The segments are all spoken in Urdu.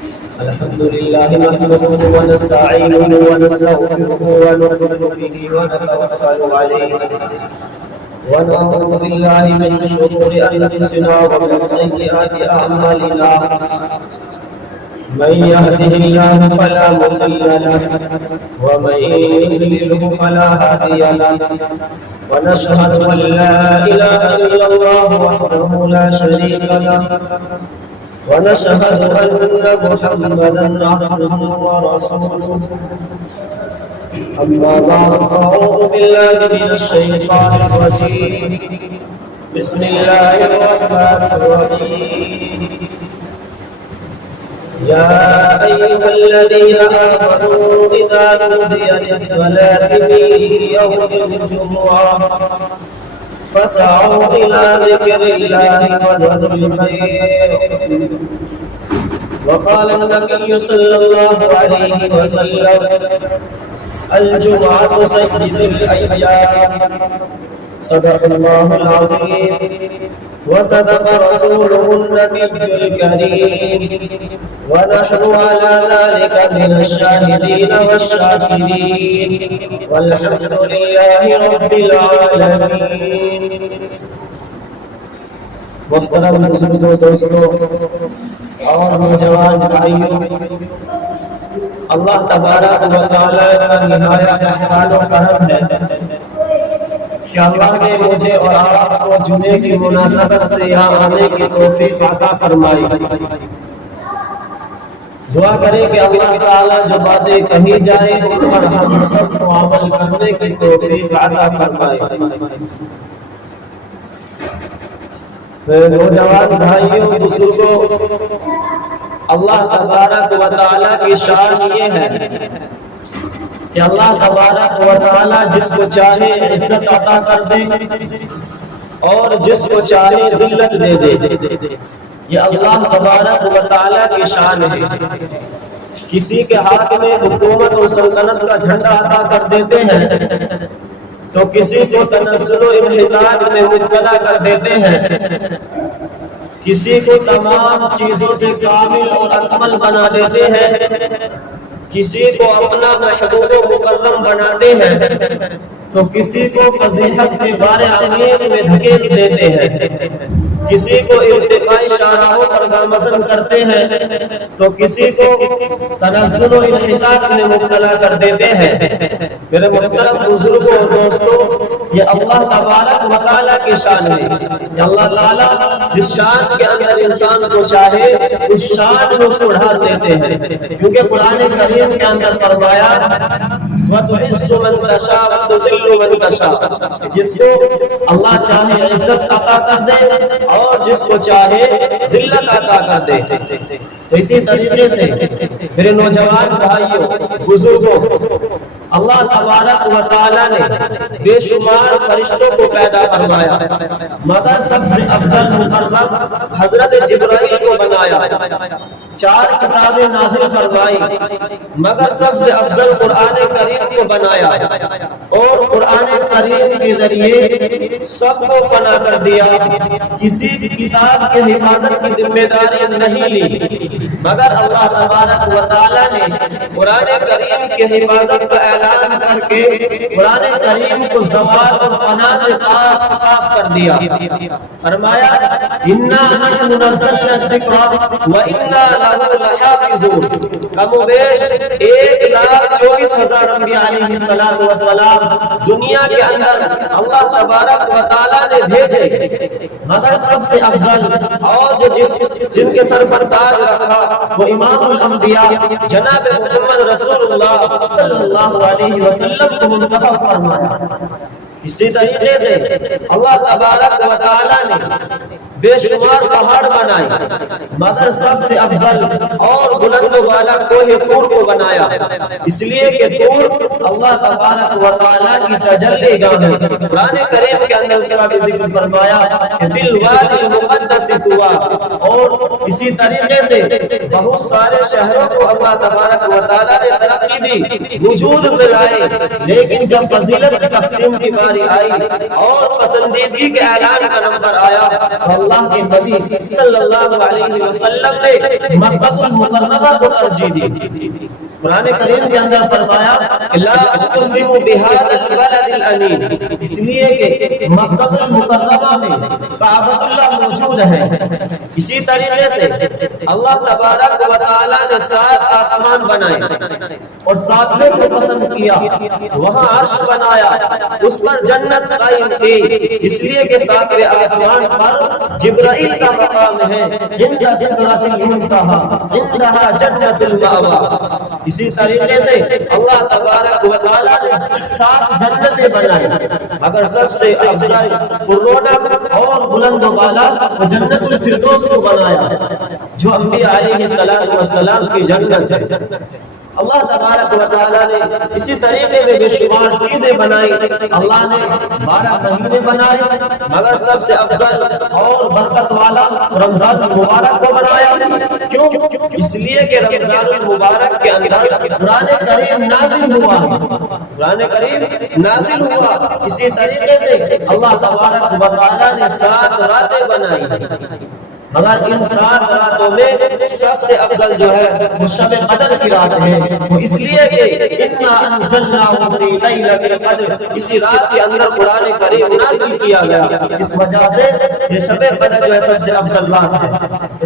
الحمد لله نحمده ونستعينه ونستغفره ونؤمن به ونتوكل عليه ونعوذ بالله من شرور أنفسنا ومن سيئات أعمالنا من يهده الله فلا مضل له ومن يضلل فلا هادي له ونشهد أن لا إله إلا الله وحده لا شريك له ونشهد أن محمدا عبده ورسوله أما بعد فأعوذ بالله من الشيطان الرجيم بسم الله الرحمن الرحيم يا أيها الذين آمنوا إذا نودي للصلاة من يوم الجمعة فاسعوا إلى ذكر الله وذروا الخير وقال النبي صلى الله عليه وسلم الجمعة سيد الأيام صدق الله العظيم وصدق رسوله النبي الكريم ونحن على ذلك من الشاهدين والشاكرين والحمد لله رب العالمين. محترم بزرگوں، دوستوں اور نوجوان بھائیوں، اللہ تبارک و تعالی کا نہایت احسان و کرم ہے کہ اللہ نے مجھے اور آپ کو جمعے کی مناسبت سے یہاں آنے کی توفیق عطا فرمائی. دعا کریں کہ اللہ تعالیٰ جو باتیں کہی جائیں ان پر ہم سب کو عمل کرنے کی توفیق عطا فرمائے. نوجوان بھائیوں، بزرگوں، اللہ تبارک و تعالیٰ کی شان یہ ہے کہ اللہ تبارک و تعالیٰ جس کو چاہے عزت عطا کر دے اور جس کو چاہے ذلت دے دے. یہ اللہ تبارک و تعالیٰ کی شان ہے. کسی کے ہاتھ میں حکومت اور سلطنت کا جھنڈا عطا کر دیتے ہیں تو کسی کو تنزل و انحطاط میں مبتلا کر دیتے ہیں. کسی کو تمام چیزوں سے کامل اور اکمل بنا دیتے ہیں. کسی کو اپنا محبوب و مکرم بناتے ہیں تو کسی کو فضیحت کے بارے عمیق میں دھکیل دیتے ہیں. کسی کو ارتقائی شاہراہوں پر گامزن کرتے ہیں تو کسی کو تنزل و انحطاط میں مبتلا کر دیتے ہیں. میرے محترم بزرگوں اور دوستوں، یہ اللہ تبارک و تعالیٰ کی شان ہے کہ اللہ تعالیٰ جس شان کے اندر انسان کو چاہے اس شان کو بڑھا دیتے ہیں. کیونکہ قرآن کریم کے اندر فرمایا وَتُعِزُّ مَن تَشَاءُ وَتُذِلُّ مَن تَشَاءُ، جس کو اللہ چاہے عزت عطا کر دے اور جس کو چاہے ذلت عطا کر دے. تو اسی طریقے سے میرے نوجوان بھائیوں، بزرگوں، اللہ تبارک و تعالیٰ نے بے شمار فرشتوں کو پیدا فرمایا مگر سب سے افضل مقرب حضرت جبرائیل کو بنایا. 4 کتابیں نازل فرمائی مگر سب سے افضل قرآن کریم کو بنایا اور قرآن کریم کے ذریعے سب کو بنا کر دیا. کسی کتاب کی حفاظت کی ذمہ داری نہیں لی مگر اللہ تبارک و تعالیٰ نے قرآن کریم کی حفاظت کا اعلان کر کے قرآن کریم کو زوال اور فنا سے صاف کر دیا. فرمایا اِنَّا نَحْنُ نَزَّلْنَا الذِّكْرَ وَإِنَّا لَهُ لَحَافِظُونَ. کم و بیش 1,24,000 انبیاء علیہ السلام دنیا کے اندر اللہ تبارک و تعالیٰ نے بھیجے مگر سب سے افضل اور جو جن کے سر پر تاج رکھا وہ امام الانبیاء جناب محمد رسول اللہ صلی اللہ علیہ وسلم کو منتخب فرمایا. اسی طریقے سے اللہ تبارک و تعالیٰ نے بے شمار پہاڑ بنائے مگر سب سے افضل اور بلند و بالا کوہ طور کو بنایا. اس لیے کہ طور اللہ تبارک و تعالیٰ کی تجلی گاہ ہے. قرآن کریم کے اندر اس کا بھی ذکر فرمایا کہ بالوادی المقدس طویٰ. اور اسی طریقے سے بہت سارے شہروں کو اللہ تبارک و تعالیٰ نے ترقی ترقی دی، وجود میں لائے، لیکن جب فضیلت کی تقسیم کی باری آئی اور پسندیدگی کے اعلان کا نمبر آیا تو اللہ کے نبی صلی اللہ علیہ وسلم نے مکہ المکرمہ کو ترجیح دی۔ قرآن کریم کے اندر فرمایا لا اقسم بهذا البلد الامین، اس لیے کہ مکہ المکرمہ میں کعبۃ اللہ موجود ہے۔ اسی طریقے سے اللہ تبارک و تعالی نے 7 آسمان بنائے اور 7ویں کو پسند کیا، وہاں عرش بنایا، اس پر جنت قائم کی، اس لیے کہ 7ویں آسمان پر جبرائیل کا مقام ہے، عند سدرۃ المنتہی عندها جنت المأوی۔ اسی طریقے سے اللہ تبارک و تعالی نے 7 جنتیں بنائی، مگر سب سے افضل پررونق اور بلند و بالا وہ جنت الفردوس کو بنایا جو انبیاء علیہ السلام کی جنت ہے۔ اللہ تبارک و تعالیٰ نے اسی طریقے سے بے شمار چیزیں بنائی۔ اللہ نے 12 مہینے بنائے، مگر سب سے افضل اور برکت والا رمضان المبارک کو بنایا۔ کیوں؟ اس لیے کہ رمضان المبارک کے اندر قرآن کریم نازل ہوا، قرآن کریم نازل ہوا۔ اسی طریقے سے اللہ تبارک و تعالیٰ نے 7 راتیں بنائی، مگر ان 7 راتوں میں سب سے افضل جو ہے وہ شب قدر کی رات ہے، وہ اس لیے کہ انا انزلناہ فی لیلۃ القدر، اسی رات کے اندر قرآن کریم نازل کیا گیا، اس وجہ سے یہ شب قدر جو ہے سب سے افضل رات ہے۔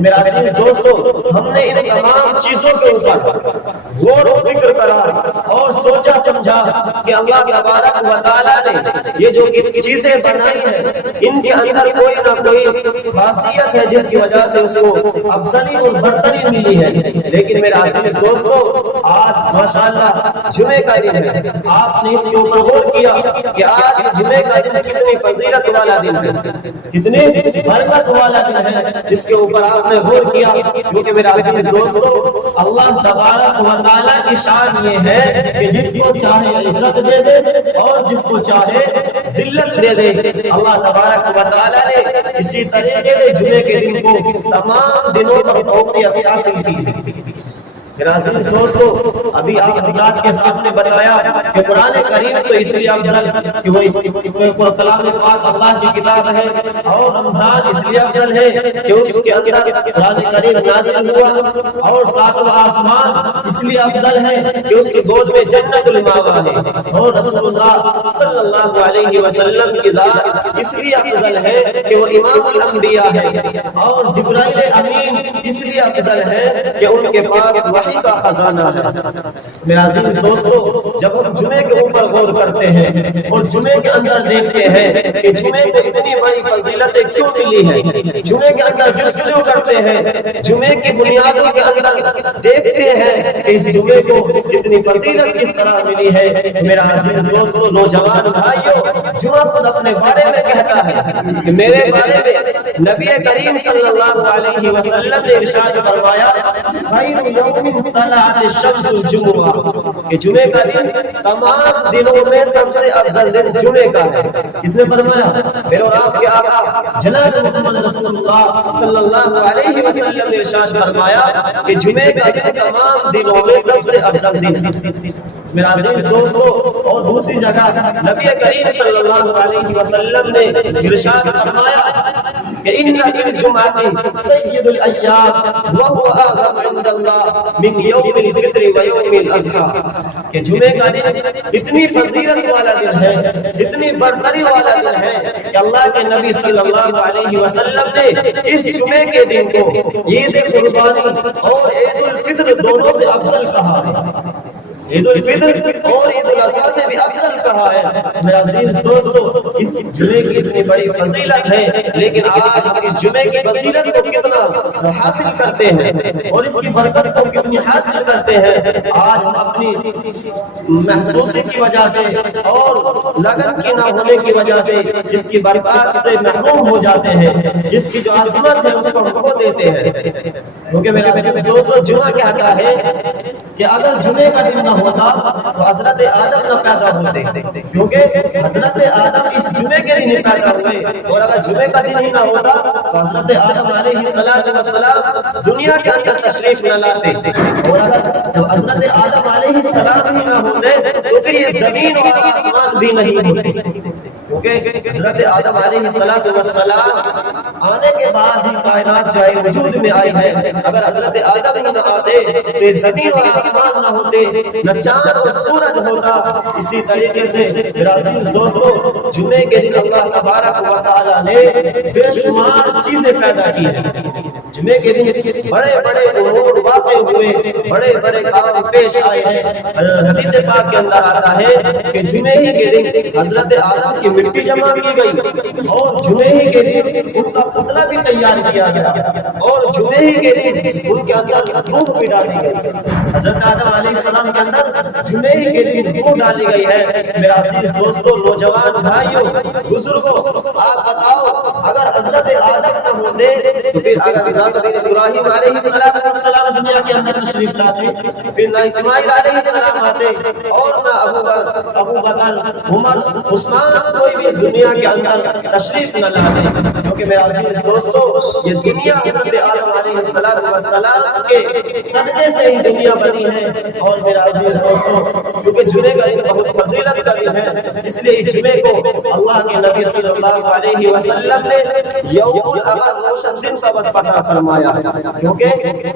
میرا عزیز دوستو، ہم نے ان تمام چیزوں کے اوپر غور و فکر کرا اور سوچا سمجھا کہ اللہ تبارک و تعالیٰ نے یہ جو چیزیں بنائی ہیں ان کے اندر کوئی نہ کوئی خاصیت ہے جس کی وجہ سے اس کو افضلی اور برتری ملی ہے۔ لیکن میرا عزیز دوستو، آج ماشاءاللہ جمعے کا دن ہے، آپ نے اس کے اوپر غور کیا کہ آج جمعے کا دن کتنی فضیلت والا دن ہے، کتنی برکت والا دن ہے، اس کے اوپر آپ نے غور کیا؟ کیونکہ میرا عزیز دوستو، اللہ تبارک و تعالیٰ کی شان یہ ہے کہ جس کو چاہے عزت دے دے اور جس کو چاہے ذلت دے دے۔ اللہ تبارک و تعالیٰ نے اسی طریقے سے جمعے کے دن کو تمام دنوں پر فوقیت حاصل کی۔ میرا عزیز دوستو، ابھی آپ حضرات کے سامنے بتایا کہ قرآن کریم تو اس لیے افضل کہ وہ کلام پاک اللہ کی کتاب ہے، اور رمضان اس لیے افضل ہے کہ اس کے اندر قرآن کریم نازل ہوا، اور 7واں آسمان اس لیے افضل ہے کہ اس کی گود میں جنت المأوی ہے، اور رسول اللہ صلی اللہ علیہ وسلم کی ذات اس لیے افضل ہے کہ وہ امام الانبیاء ہے، اور جبرائیل امین اس لیے افضل ہے کہ ان کے پاس وحی کا خزانہ ہے۔ میرا عزیز دوستو، جب ہم جمعے کے اوپر غور کرتے ہیں اور جمعے کے اندر دیکھتے ہیں کہ جمعے کو اتنی بڑی فضیلتیں کیوں ملی ہیں، جمعے کے اندر جستجو کرتے ہیں، جمعے کی بنیادوں کے اندر دیکھتے ہیں کہ اس جمعے کو اتنی فضیلت کس طرح ملی ہے۔ میرا عزیز دوستو، نوجوان بھائیو، جمعہ خود اپنے بارے میں کہتا ہے کہ میرے بارے میں نبی کریم صلی اللہ علیہ وسلم نے ارشاد فرمایا خیر یوم طلعت الشمس الجمعہ، کہ جمعے کا دن تمام دنوں میں سب سے افضل دن جمعے کا ہے۔ اس نے فرمایا پھر اور آپ کے آقا جناب محمد رسول اللہ صلی اللہ علیہ وسلم نے ارشاد فرمایا کہ جمعے کا دن تمام دنوں میں سب سے افضل دن ہے۔ میرا عزیز دوستو، اور دوسری جگہ نبی کریم صلی اللہ علیہ وسلم نے ارشاد فرمایا کہ ان فی الجمعۃ سید الایام وهو اعظم عند اللہ من یوم الفطر و یوم الاضحیٰ، کہ جمعے کا دن اتنی فضیلت والا دن ہے، اتنی برتری والا دن ہے کہ اللہ کے نبی صلی اللہ علیہ وسلم نے اس جمعے کے دن کو عید قربانی اور عید الفطر دونوں سے افضل کہا ہے، عید الفطر اور عید الاضحیٰ سے بھی افضل کہا ہے۔ میرا عزیز دوستو، اس جمعے کی اتنی بڑی فضیلت ہے، لیکن آج ہم اس جمعے کی فضیلت کو کتنا حاصل کرتے ہیں اور اس کی برکت کو کتنی حاصل کرتے ہیں۔ آج ہم اپنی محسوسی کی وجہ سے اور لگن کی نہ ہونے کی وجہ سے اس کی برکات سے محروم ہو جاتے ہیں، اس کی جو عظمت ہے اس کو ہم کھو دیتے ہیں۔ کیونکہ میرا عزیز دوستو، جمعہ کہتا ہے کہ اگر جمعے کا دن نہ ہوتا تو حضرت آدم نہ پیدا ہوتے، کیونکہ حضرت آدم اس جمعے کے دن پیدا ہوئے، اور اگر جمعے کا دن ہی نہ ہوتا تو حضرت آدم علیہ السلام دنیا کے اندر تشریف نہ لاتے، اور اگر حضرت آدم علیہ علیہ السلام ہی نہ ہوتے تو پھر یہ زمین اور آسمان بھی نہیں ہوتے، کیونکہ حضرت آدم علیہ السلام آنے کے بعد ہی کائنات جائے وجود میں آئی ہے۔ اگر حضرت آدم ہی نہ آتے تو زمین اور آسمان نہ ہوتے، نہ چاند اور سورج ہوتا۔ اسی طریقے سے میرا عزیز دوستو، جمعے کے دن اللہ تبارک و تعالیٰ نے بے شمار چیزیں پیدا کی ہیں۔ جمعے کے دن بڑے بڑے امور واقع ہوئے، بڑے بڑے کام پیش آئے ہیں۔ حدیث پاک کے اندر آتا ہے کہ جمعے ہی کے دن حضرت آدم کی مٹی جمع کی گئی، اور جمعے ہی کے دن ان کا پتلا بھی تیار کیا گیا، اور جمعے ہی کے دن ان کے اندر روح بھی ڈالی گئی۔ حضرت آدم علیہ السلام کے اندر جمعے ہی کے دن روح ڈالی گئی ہے۔ میرا عزیز دوستو، نوجوان بھائیوں، بزرگوں، آپ بتاؤ اگر حضرت آدم نہ ہوتے تو پھر اگر ابراہیم علیہ السلام دنیا کے اندر تشریف لاتے، پھر نہ اسماعیل علیہ السلام آتے، اور نہ ابو بکر، عمر، عثمان، کوئی بھی اس دنیا کے اندر تشریف نہ لاتے، کیونکہ میرا عزیز دوستو یہ دنیا حضرت آدم علیہ السلام کے صدقے سے ہی دنیا بنی ہے۔ اور میرا عزیز دوستو، کیونکہ جمعے کا ایک بہت فضیلت کا دن ہے، اس لیے اس جمعے کو اللہ کے نبی صلی اللہ علیہ وسلم نے یوم العمل روشن دن کا وصف فرمایا ہے، کیونکہ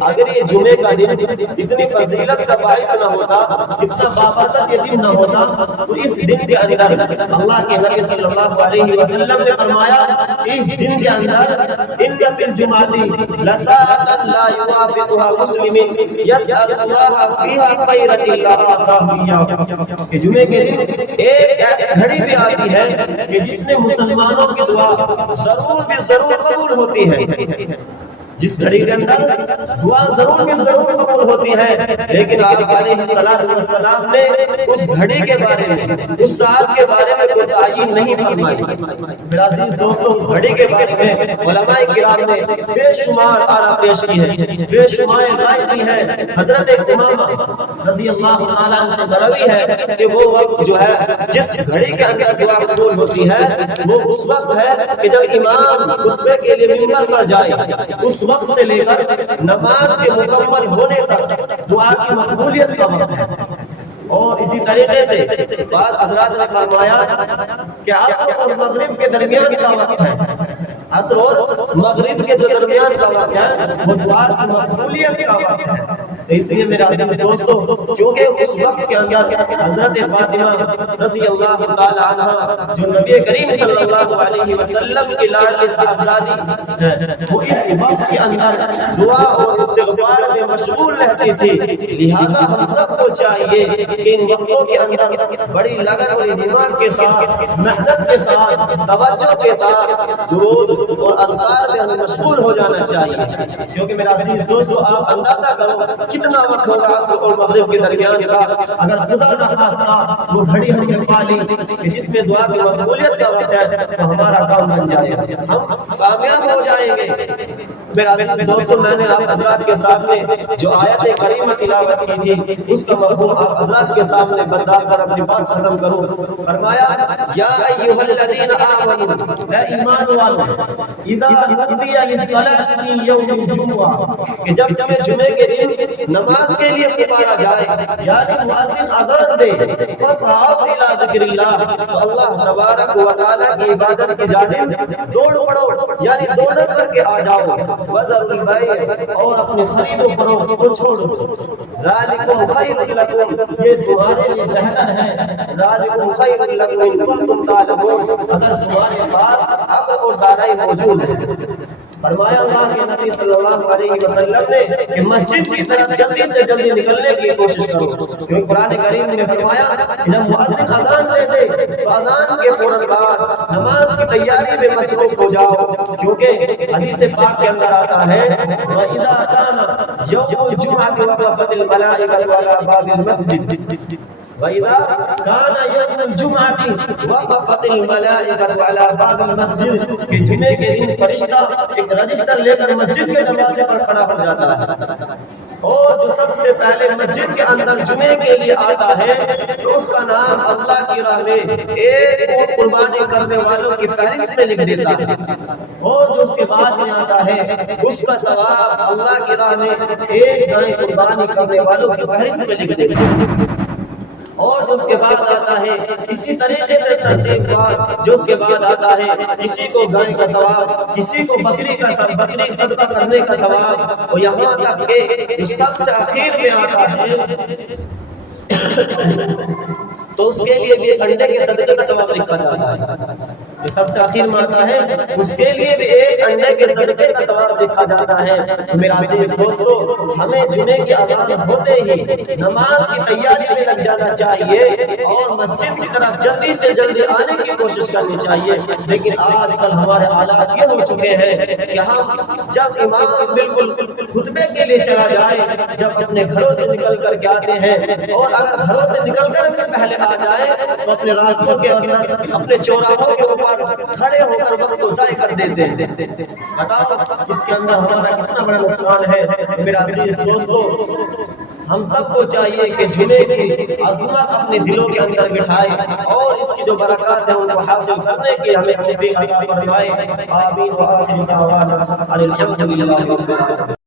اگر یہ جمعے کا دن اتنی فضیلت کا باعث نہ ہوتا، اتنا بابرکت یہ دن نہ ہوتا، تو اس دن کے اندر اللہ کے نبی صلی اللہ علیہ وسلم نے فرمایا اس دن کے اندر ان فی الجمعۃ لساعۃ لا یوافقها مسلم یسأل اللہ فیہا خیرا الا اعطاہ ایاہ، کہ جمعے کے دن ایک ایسی گھڑی بھی آتی ہے کہ جس میں مسلمانوں کی دعا ضرور بھی ضرور قبول ہوتی ہے، جس گھڑی کے اندر دعا ضرور بھی ضرور قبول ہوتی ہے، لیکن آپ علیہ السلام نے اس گھڑی کے بارے میں، اس ساعت کے بارے میں کوئی تعین نہیں فرمائی۔ میرا عزیز دوستو، اس گھڑی کے بارے میں علماء کرام نے بے شمار آراء پیش کی ہے، بے شمار رائے کی ہے۔ حضرت امامہ رضی اللہ تعالیٰ عنہ سے مروی ہے کہ وہ وقت جو ہے جس گھڑی کے اندر دعا قبول ہوتی ہے وہ اس وقت ہے کہ جب امام خطبے کے لیے منبر پر جائے، اس وقت سے لے کر نماز کے مکمل ہونے تک دعا کی مقبولیت کا وقت ہے۔ اور اسی طریقے سے بعض حضرات نے فرمایا کہ عصر اور مغرب کے درمیان کا وقت ہے، عصر اور مغرب کے جو درمیان کا وقت ہے وہ دعا کی مقبولیت کا وقت ہے۔ اس لیے میرا عزیز دوستو، کیونکہ اس وقت کے اندر حضرت فاطمہ رضی اللہ تعالی عنہا جو نبی کریم صلی اللہ علیہ وسلم کی لاڈلی صاحبزادی ہے، وہ اس وقت کے اندر دعا اور استغفار میں مشغول رہتی تھی۔ لہذا ہم سب کو چاہیے کہ ان وقتوں کے اندر بڑی لگن اور دماغ کے ساتھ، محنت کے ساتھ، توجہ کے ساتھ درود اور اذکار میں ہمیں مشغول ہو جانا چاہیے، کیونکہ میرا عزیز دوستو آپ اندازہ کرو کتنا وقت ہوگا عصر اور مغرب کے درمیان کا، اگر خدا نہ خواستہ وہ گھڑی ہم نے پا لی کہ جس میں دعا کی مقبولیت کا وقت ہے تو ہمارا کام بن جائے گا، ہم کامیاب ہو جائیں گے۔ میرا عزیز دوستو، میں نے آپ حضرات کے سامنے جو آیت کریمہ تلاوت کی تھی اس کا مفہوم آپ حضرات کے سامنے بتا کر اپنی بات ختم کروں۔ فرمایا یا ایھا الذین آمنوا، اے ایمان والو، اذا نودی للصلاۃ من یوم الجمعہ، کہ جب جمعے کے دن نماز کے لیے پکارا جائے، یعنی مؤذن اذان دے، فاسعوا الی ذکر اللہ، تو اللہ تبارک و تعالی کی عبادت کی جانب دوڑ پڑو، یعنی دوڑ کر کے آ جاؤ، وذروا البیع، اور اپنے خرید و فروخت کو چھوڑو، ذالکم خیر لکم، یہ تمہارے لیے بہتر ہے، ذالکم خیر لکم ان کنتم تعلمون، اگر تمہارے پاس عقل اور دانائی موجود ہے۔ فرمایا اللہ کے نبی صلی اللہ علیہ وسلم نے کہ مسجد کی طرف جلدی سے جلدی نکلنے کی کوشش کرو، کیونکہ قرآن کریم نے فرمایا کہ جب مؤذن اذان دے دے تو اذان کے فوراً بعد نماز کی تیاری میں مصروف ہو جاؤ، کیونکہ حدیث پاک کے اندر آتا ہے وَإِذَا كَانَ يَوْمُ الْجُمْعَةِ وَقَفَتِ الْمَلَائِكَةُ عَلَى بَابِ الْمَسْجِدِ، وَإِذَا كَانَ يَوْمُ الْجُمْعَةِ وَقَفَتِ الْمَلَائِكَةُ عَلَى بَابِ الْمَسْجِدِ، کہ جمعے کے دن فرشتہ ایک رجسٹر لے کر مسجد کے دروازے پر کھڑا ہو جاتا ہے، اور جو سب سے سے پہلے مسجد کے اندر جمعے کے لیے آتا ہے تو اس کا نام اللہ کی راہ میں ایک اونٹ قربانی کرنے والوں کی فہرست میں لکھ دیتا ہے، اور جو اس کے بعد میں آتا ہے اس کا ثواب اللہ کی راہ میں ایک گائے قربانی کرنے والوں کی فہرست میں لکھ دیتا ہے، اور جو اس کے بعد آتا ہے اسی طریقے سے ترتیب دار جو اس کے بعد آتا ہے کسی کو گائے کا ثواب، کسی کو بکری کا ثواب، بکری صدقہ کرنے کا ثواب، اور یہاں تک کہ جو سب سے آخر میں آتا ہے تو اس کے لیے بھی ایک انڈے کے صدقے کا ثواب لکھا جاتا ہے، جو سب سے آخر میں آتا ہے اس کے لیے بھی ایک انڈے کے صدقے کا ثواب لکھا جاتا ہے۔ میرے عزیز دوستو، ہمیں جمعے کی اذان ہوتے ہی نماز کی تیاری میں لگ جانا چاہیے اور مسجد کی طرف جلدی سے جلدی آنے کی کوشش کرنی چاہیے، لیکن آج کل ہمارے حالات یہ ہو چکے ہیں کہ ہم جب امام بالکل خطبے کے لیے چلا جائے، جب اپنے گھروں سے نکل کر کے آتے ہیں، اور اگر گھروں سے نکل کر کے پہلے آ جائے تو اپنے راستوں کے اندر، اپنے چوراہوں کے اوپر کھڑے ہو کر وقت کو ضائع کر دیتے ہیں۔ بتاؤ اس کے اندر ہمارا کتنا بڑا نقصان ہے۔ میرا عزیز دوستو، ہم سب کو چاہیے کہ جمعے کی عظمت اپنے دلوں کے اندر بٹھائے اور اس کی جو برکات ہیں ان کو حاصل کرنے کی ہمیں توفیق عطا فرمائے۔ آمین۔ وآخر دعوانا ان الحمد للہ رب العالمین۔